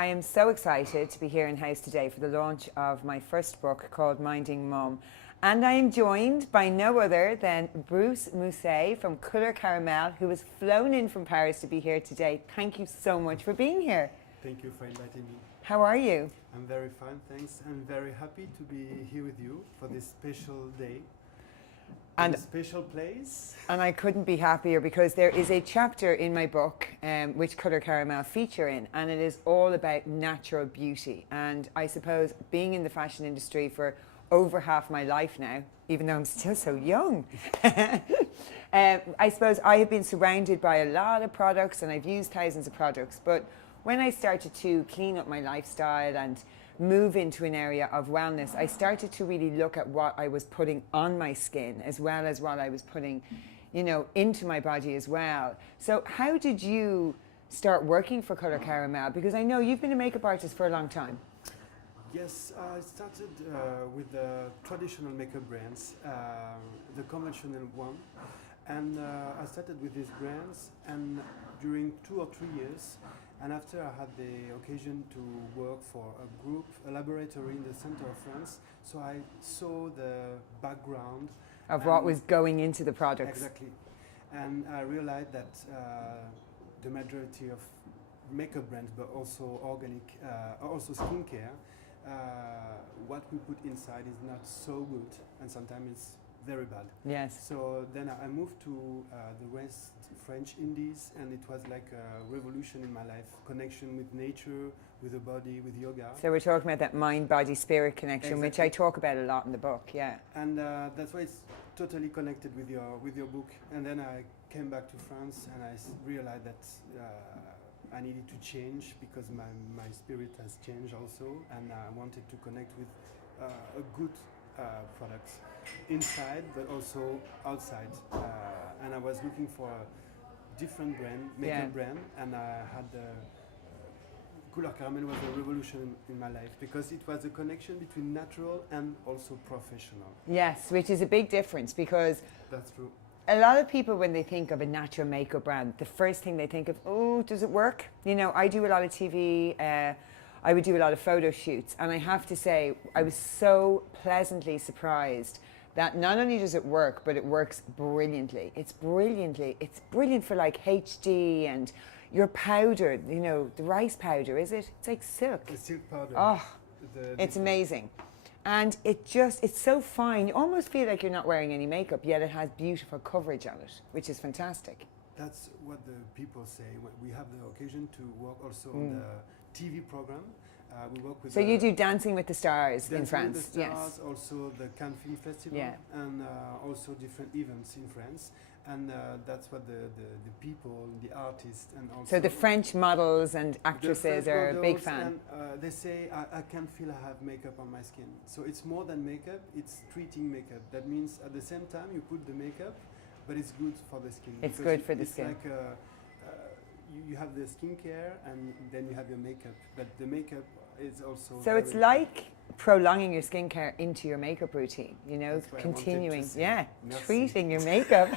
I am so excited to be here in house today for the launch of my first book called Minding Mum. And I am joined by no other than Bruce Mousset from Colour Caramel, who has flown in from Paris to be here today. Thank you so much for being here. Thank you for inviting me. How are you? I'm very fine, thanks. I'm very happy to be here with you for this special day. And a special place. And I couldn't be happier because there is a chapter in my book which Colour Caramel feature in, and it is all about natural beauty. And I suppose being in the fashion industry for over half my life now, even though I'm still so young, I suppose I have been surrounded by a lot of products and I've used thousands of products. But when I started to clean up my lifestyle and move into an area of wellness, I started to really look at what I was putting on my skin as well as what I was putting, you know, into my body as well. So how did you start working for Colour Caramel? Because I know you've been a makeup artist for a long time. Yes, I started with the traditional makeup brands, the conventional one. And I started with these brands, and during 2 or 3 years, and after I had the occasion to work for a group, a laboratory in the center of France, so I saw the background of what was going into the products. Exactly. And I realized that the majority of makeup brands, but also organic, also skincare, what we put inside is not so good, and sometimes it's very bad. Yes. So then I moved to the West French Indies, and it was like a revolution in my life. Connection with nature, with the body, with yoga. So we're talking about that mind-body-spirit connection, Exactly. which I talk about a lot in the book, yeah. And that's why it's totally connected with your book. And then I came back to France, and I realized that I needed to change because my spirit has changed also, and I wanted to connect with a good products inside but also outside, and I was looking for a different brand, makeup brand, and I had Colour Caramel was a revolution in my life because it was a connection between natural and also professional. Yes, which is a big difference because that's true. A lot of people, when they think of a natural makeup brand, the first thing they think of, oh, does it work? You know, I do a lot of TV, I would do a lot of photo shoots, and I have to say, I was so pleasantly surprised that not only does it work, but it works brilliantly. It's brilliant for like HD and your powder, you know, the rice powder, is it? It's like silk. The silk powder. Oh, it's amazing. And it's so fine. You almost feel like you're not wearing any makeup, yet it has beautiful coverage on it, which is fantastic. That's what the people say. We have the occasion to work also on the TV program. We work with. So you do Dancing with the Stars in France, with the Stars, yes. Also the Cannes Film Festival, and also different events in France. And that's what the people, the artists, and also. So the French models and actresses are a big fan. And they say I can feel I have makeup on my skin. So it's more than makeup; it's treating makeup. That means at the same time you put the makeup, but it's good for the skin. It's good for the skin. It's like you have the skincare and then you have your makeup, but the makeup is also. So it's like prolonging your skincare into your makeup routine, you know, continuing, treating your makeup.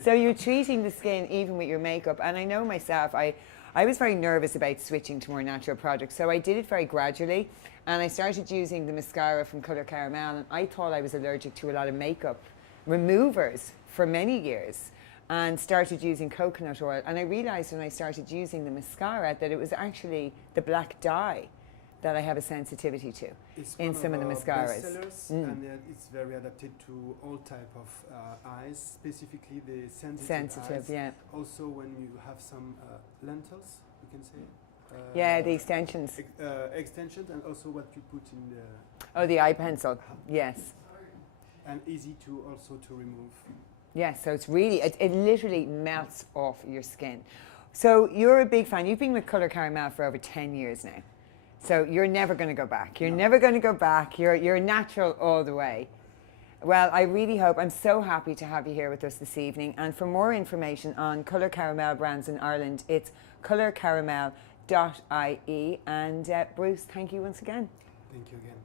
So you're treating the skin even with your makeup. And I know myself, I was very nervous about switching to more natural products, so I did it very gradually, and I started using the mascara from Colour Caramel, and I thought I was allergic to a lot of makeup removers for many years, and started using coconut oil. And I realized when I started using the mascara that it was actually the black dye that I have a sensitivity to in some of the mascaras. And it's very adapted to all type of eyes, specifically the sensitive eyes. Yeah. Also when you have some lentils, you can say. Yeah, the extensions. Extensions, and also what you put in the. Oh, the eye pencil. Yes. And easy to also to remove. Yes, so it's really, it literally melts off your skin. So you're a big fan. You've been with Colour Caramel for over 10 years now. So you're never going to go back. You're never going to go back. You're natural all the way. Well, I really hope, I'm so happy to have you here with us this evening. And for more information on Colour Caramel brands in Ireland, it's colourcaramel.ie. And Bruce, thank you once again. Thank you again.